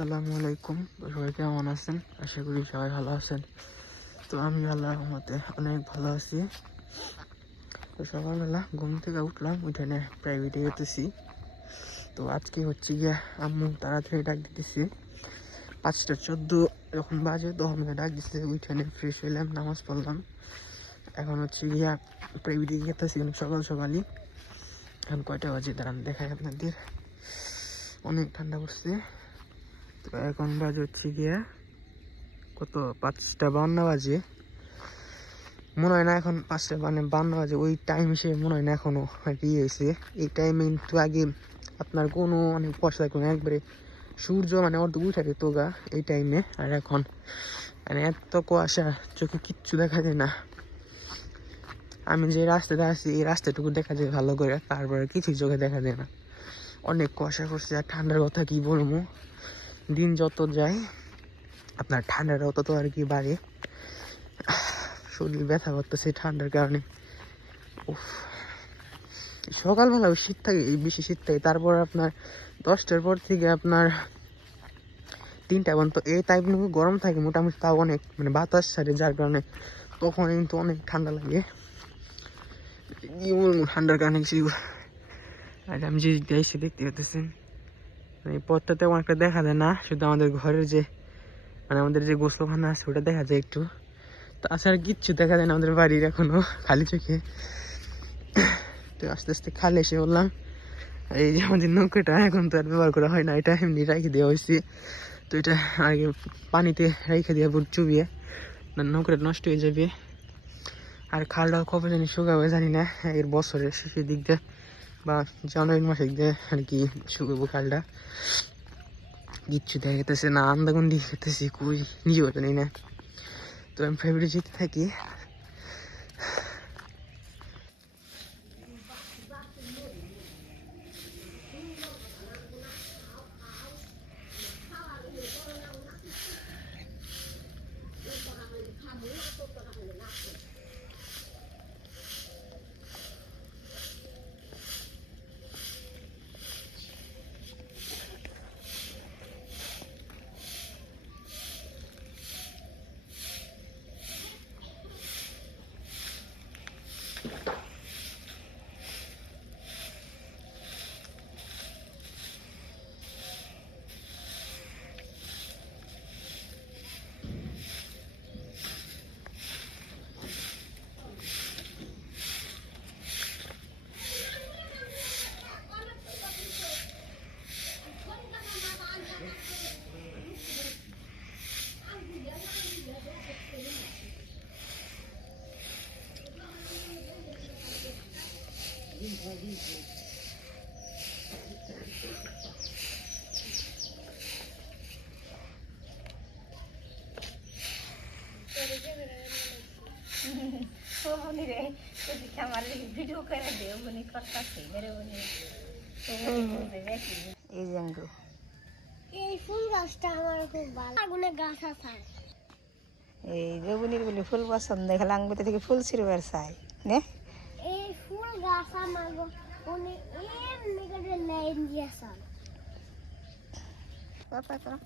আসসালামু আলাইকুম। সবাই কেমন আছেন? আশা করি সবাই ভালো আছেন। তো আমি আল্লাহ রহমতে অনেক ভালো আছি। তো সকালবেলা ঘুম থেকে উঠলাম উঠানে প্রাইভেটে যেতেছি। তো আজকে হচ্ছে গিয়া আম্মু তাড়াতাড়ি ডাক দিতেছি। পাঁচটা চোদ্দ, যখন বাজে তখন ডাক দিচ্ছে উঠানে ফ্রেশ হইলাম, নামাজ পড়লাম। এখন হচ্ছে গিয়া প্রাইভেটে যেতেছি সকাল সকালই। এখন কয়টা বাজে? দাঁড়ান, দেখাই আপনাদের। অনেক ঠান্ডা পড়ছে। তো এখন বাজে হচ্ছে গিয়া কত? পাঁচটা বান্ন বাজে। মনে হয় না এখন পাঁচটা মানে বান্ন বাজে। ওই টাইম হিসেবে মনে হয় না এখনও আর কি হয়েছে। এই টাইমে কিন্তু আগে আপনার কোনো মানে কুয়াশা থাকবে না একবারে সূর্য মানে অর্ধ উঠে যেত গা এই টাইমে আর এখন মানে এত কুয়াশা, চোখে কিচ্ছু দেখা যায় না। আমি যে রাস্তাতে আছি, এই রাস্তাটুকু দেখা যায় ভালো করে, তারপরে কিছুই চোখে দেখা যায় না। অনেক কুয়াশা করছে আর ঠান্ডার কথা কি বলব? দিন যত যায়, আপনার ঠান্ডাটাও তত আর কি বাড়ে। শরীর ব্যথা করতেছে ঠান্ডার কারণে। উফ। সকালবেলাও শীত থাকে বেশি শীত থাকে, তারপর আপনার দশটার পর থেকে আপনার তিনটা পর্যন্ত, এই টাইপ গরম থাকে মোটামুটি তাও অনেক মানে বাতাস ছাড়ে, যার কারণে তখন কিন্তু অনেক ঠান্ডা লাগে। ঠান্ডার কারণে আমি যে দেখতে পাচ্ছেন এই পথটা তেমন একটা দেখা যায় না, শুধু আমাদের ঘরের যে মানে আমাদের যে গোসলখানা আছে, ওটা দেখা যায় একটু। তাছাড়া কিচ্ছু দেখা যায় না আমাদের বাড়ির এখনও, খালি চোখে। তো আস্তে আস্তে খালি এসে বললাম আর এই যে আমাদের নৌকাটা, এখন তো আর ব্যবহার করা হয় না, এটা এমনি রেখে দেওয়া হয়েছে। তো এটা আগে পানিতে রেখে দেওয়া পুরো চুবিয়ে নৌকাটা নষ্ট হয়ে যাবে। আর খালটাও কবে জানি শুকাবে জানি না, এর বছরের শেষের দিক দিয়ে। বা জানুয়ারি মাসে দিয়ে আর কি শুকবো কালটা কিচ্ছু দেখা যেতেছে না দিয়ে খেতেছি কই হতো নেই না। তো আমি ফেব্রুয়ারি যেতে থাকি। রে ভিডিও করে এই জাঙ্গু এই ফুল গাছটা আমার খুব ভালো। আগুনে গাছ আছে। এই বেগুনির বলি ফুল পছন্দ। দেখে থেকে ফুল ছিড়বার চাই নে। এই ফুল গাছ আমার গো- উনি এমনি করে লাইন দিয়েছেন কথা কর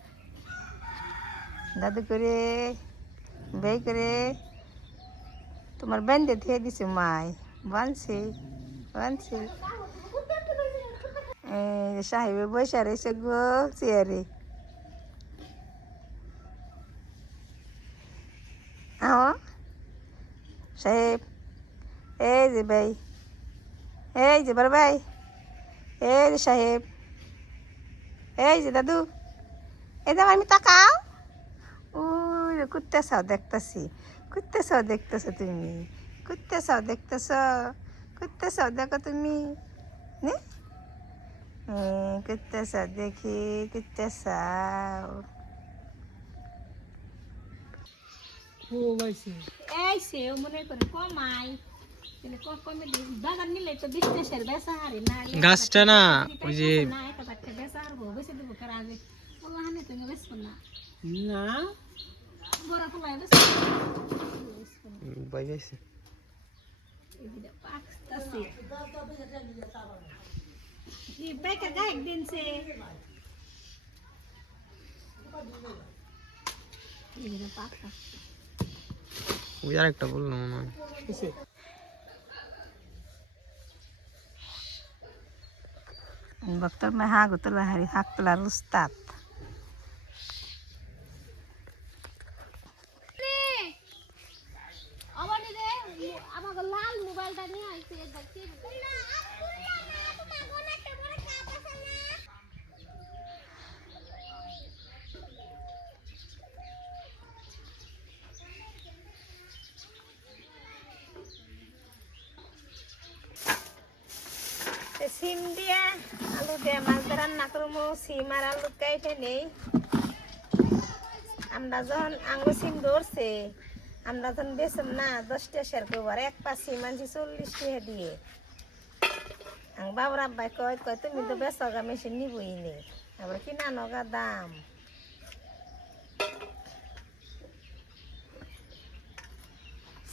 দাদু করে বেই করে তোমার বেঁধে দিয়ে দিছে মাই বানছি বানছি এই সাহেবে বসে রয়েছে গো চেয়ারে আও সাহেব এই যে ভাই এই যে বড় ভাই এই যে সাহেব এই যে দাদু এই যে আমি তাকাও ওই কুত্তে চাও দেখতেছি কুত্তে চাও দেখতেছো তুমি কুত্তে চাও দেখতেছ কুত্তে চাও দেখো তুমি নে? হুম, কুত্তে চাও দেখি কুত্তে চাও এই সে মনে করে কমাই। গাছটা না ওই যে না এটা বাচ্চা বেচা হারবো বেশি দেবো কারা আগে ওলা হানে তুমি বেচবো না না বড় ফুলাই বেচবো বাই যাইছে এদিকে পাকতাছে এই বেকার গায়ে দিনছে ওই আর একটা বললাম মনে হয় বক্তর মে হাগ তোলা হারি হাক তোলার উস্তাদ আবার রে আমাকে লাল মোবাইলটা নিয়ে আইছে দেখছি সিম দিয়া আলু দিয়া মাছ দিয়ে রান্না করব সিম আর আলু কাইটে নেই আমরা যখন আঙুল সিম ধরছে, আমরা যখন বেসম না, দশটা শেয়ার করব এক পাঁচ সিম আনছি চল্লিশ টাকা দিয়ে। আং বাবুর আব্বাই কয় কয়, তুমি তো বেসগা মেশিন নিবই নে। আবার কিনা নগা দাম।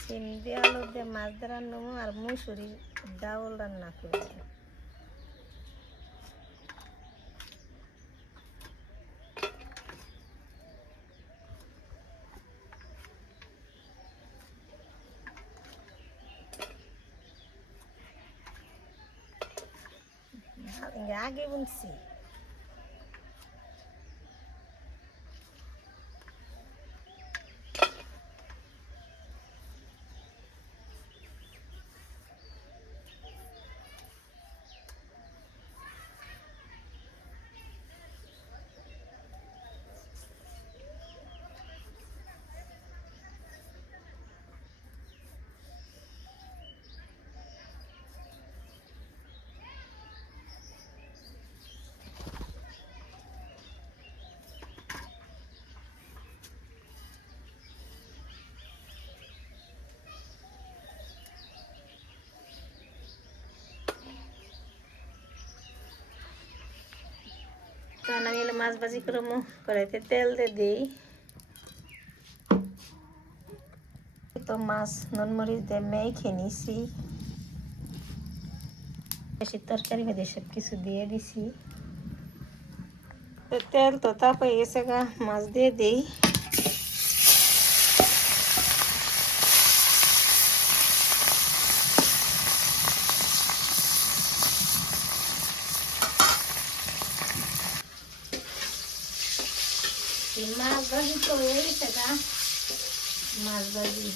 সিম দিয়ে আলু দিয়ে মাছ দিয়ে রান্না আর মুসুরি ডাউল রান্না করব আগে বুনছি মাছ ভাজি করে কড়াইতে তেল দিয়ে দিই। তো মাছ নুন মরিচ দিয়ে মেখে নিছি। বেশি তরকারি ভেজে সব কিছু দিয়ে দিছি। তেল তো তাপ হয়ে গেছে গা, মাছ দিয়ে দিই। মাছ ভাজি তো হয়ে গেছে গা মাছ ভাজি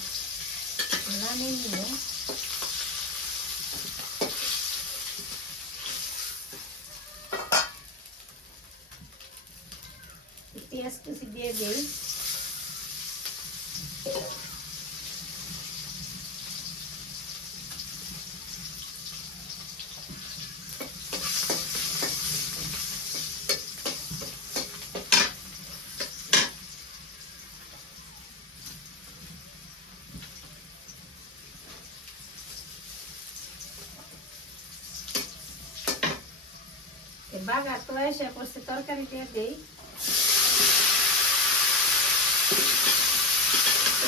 তো এসে করছে তরকারি দিয়ে দিই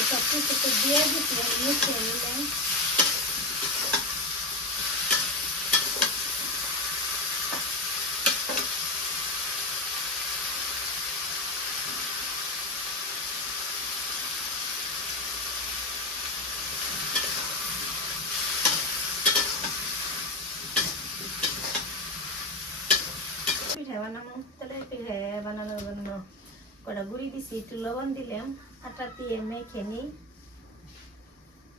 সব কিছু দিয়ে দিচ্ছি মিশিয়ে নিলাম দিছি একটু লবণ দিলাম আটা দিয়ে মেখে নিই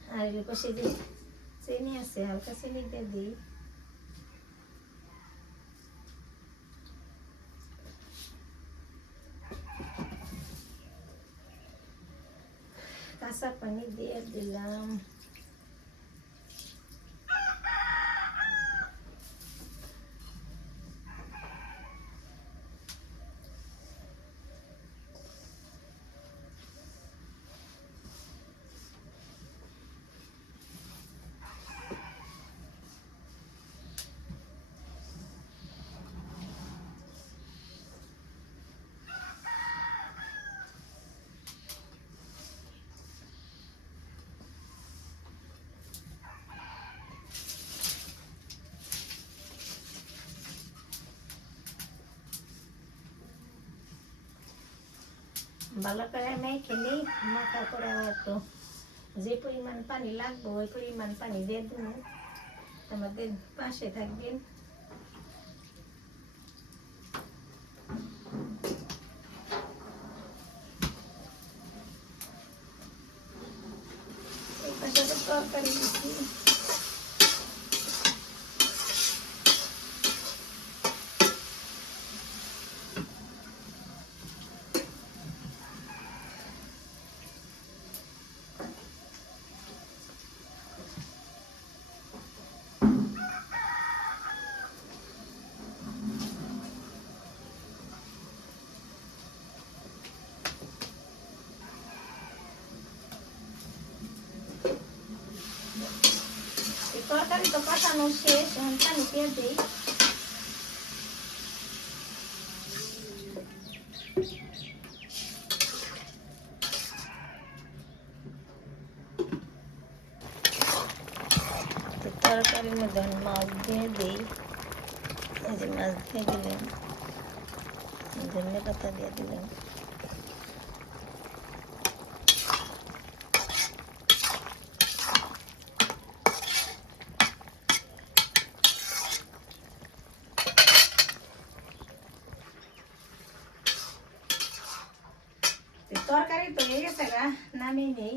আর এগুলো কষে দিই চিনি আছে হালকা চিনি দিয়ে দিই কাঁচা পানি দিয়ে দিলাম ভালো করে মেখে মাখা করে আবার তো যে পরিমাণ পানি লাগবে, ওই পরিমাণ পানি দিয়ে দেবো আমাদের পাশে থাকবেন এই পাশে তো তরকারি দিচ্ছি এই কষানো শেষ এখন পানি দিয়ে দিই তরকারির মধ্যে মাছ দিয়ে দিই এই যে মাছ দিয়ে দিলাম ধনে পাতা দিয়ে দিলাম তো তরকারি তো হয়ে গেছে গা নামিয়ে নেই।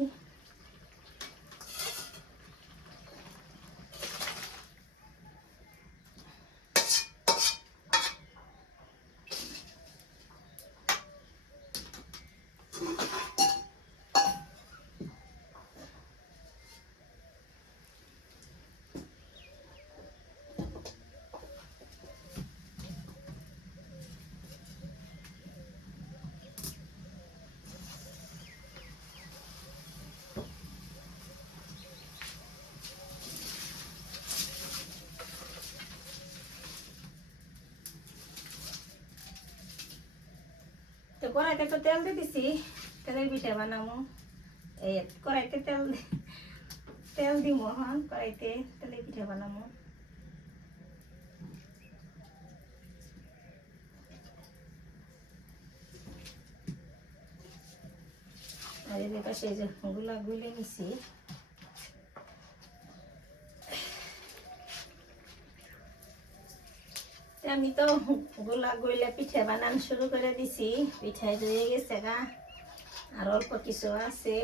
কড়াইতে একটু তেল দিয়ে দিছি। তেলের পিঠা বানাবো এই কড়াইতে তেল তেল দিব হন কড়াইতে তেলের পিঠা বানাবো আর পাশে এই যে গুলা গুলে নিছি। আমি তো গোলা গইলা পিঠা বানান শুরু করে দিছি। পিঠায় ধুয়ে গেছে গা। আর অল্প কিছু আছে।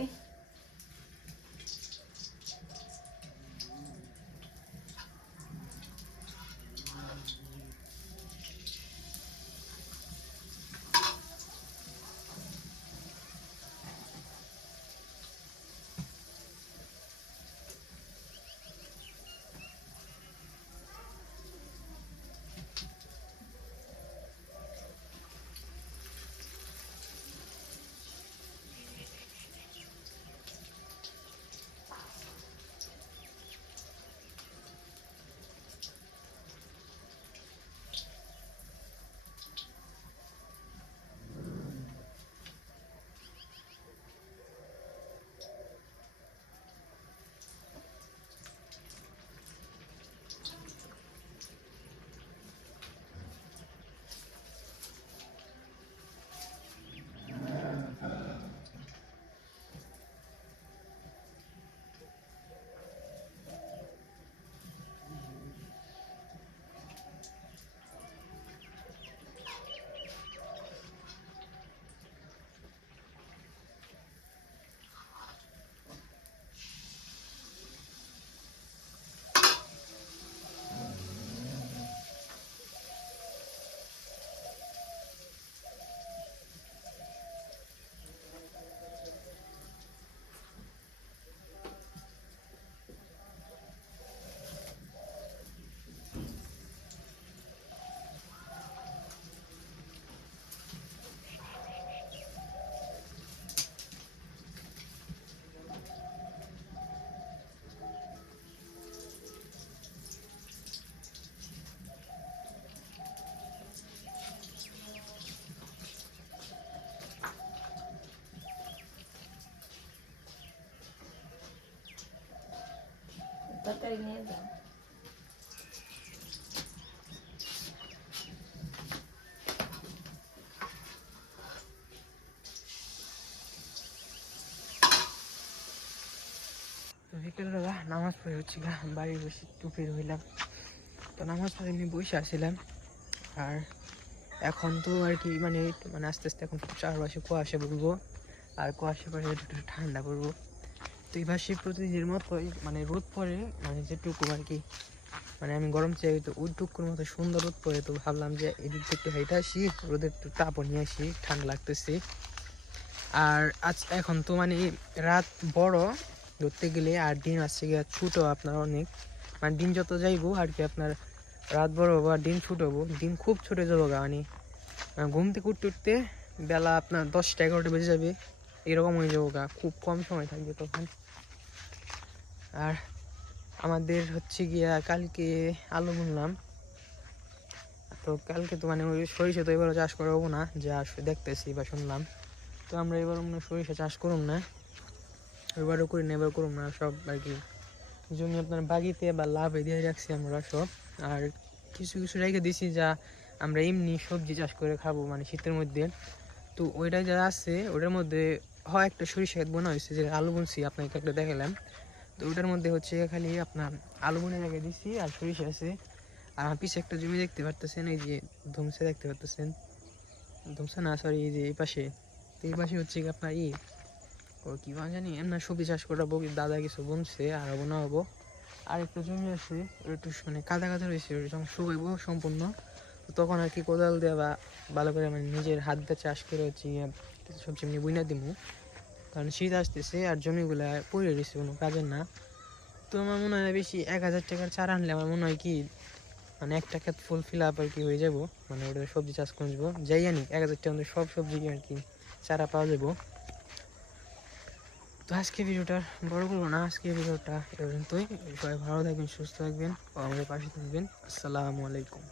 তরকারি নিয়ে নামাজ পড়ে হচ্ছে বাড়ি বসে টুপি রইলাম তো নামাজ পড়ে আমি বসে আসছিলাম আর এখন তো আর কি মানে মানে আস্তে আস্তে এখন চারপাশে কুয়াশা পড়ব। আর কুয়াশা পড়ে ঠান্ডা পড়ব। তো এই পাশে প্রতিদিনের মতোই মানে রোদ পড়ে মানে যেটুকু আর কি মানে আমি গরম চাই তো ওইটুকুর মতো সুন্দর রোদ পড়ে, তো ভাবলাম যে এদিক থেকে একটু হাইটে আসি রোদের একটু তাপও নিয়ে আসি, ঠান্ডা লাগতেছে। আর আজ এখন তো মানে রাত বড়, ধরতে গেলে আর দিন আসছে গিয়ে ছোটো আপনার অনেক। মানে দিন যত যাইবো আর কি আপনার রাত বড় হব আর দিন ছোট হব, দিন খুব ছোটো যাব গা মানে। ঘুম থেকে উঠতে উঠতে বেলা আপনার দশটা এগারোটা বেজে যাবে, এরকম হয়ে যাব গা, খুব কম সময় থাকবে তখন। আর আমাদের হচ্ছে গিয়া কালকে আলু বুনলাম। তো কালকে তো মানে ওই সরিষা তো এবারও চাষ করা হব না, যা দেখতেছি বা শুনলাম। তো আমরা এবার অন্য সরিষা চাষ করুম না। এবারও করি না, এবার করুম না, সব আর কি। জমি আপনার বাগিতে বা লাভে দিয়ে রাখছি আমরা সব। আর কিছু কিছু রেখে দিছি যা আমরা এমনি সবজি চাষ করে খাব মানে শীতের মধ্যে। তো ওইটা যা আছে, ওটার মধ্যে হয় একটা সরিষা বোনা হয়েছে, যে আলু বুনছি, আপনাকে একটা দেখালাম তো ওটার মধ্যে হচ্ছে খালি আপনার আলু বুনে রেখে দিছি আর সরিষা আছে। আর আমার পিছে একটা জমি দেখতে পারতেছেন, এই যে ধুমসে দেখতে পারতেছেন। ধুমসে না সরি এই যে এই পাশে। তো এই পাশে হচ্ছে আপনার ই, ও কি বলে জানি, এমন সবজি চাষ করাবো দাদা কিছু বুনছে, আর বোনা হব। আর একটা জমি আছে ওটা একটু মানে কাদা কাদা রয়েছে ওটা যখন শুকাইবো সম্পূর্ণ। তো তখন আর কি কোদাল বা ভালো করে মানে নিজের হাত দিয়ে চাষ করে হচ্ছে সবজি এমনি বুইনা দিমু। কারণ শীত আসতেছে আর জমিগুলা পড়ে রয়েছে, কোনো কাজের না। তো আমার মনে হয় বেশি এক হাজার টাকার চারা আনলে আমার মনে হয় কি মানে একটা ক্ষেত ফুল ফিল আপ আর কি হয়ে যাব। মানে ওটা সবজি চাষ করে যাব যাই আনি, এক হাজার টাকা সব সবজি আর কি চারা পাওয়া যাব। তো আজকে ভিডিওটা বড় করব না, আজকে ভিডিওটা এ পর্যন্তই। সবাই ভালো থাকবেন, সুস্থ থাকবেন আমাদের পাশে থাকবেন। আসসালামু আলাইকুম।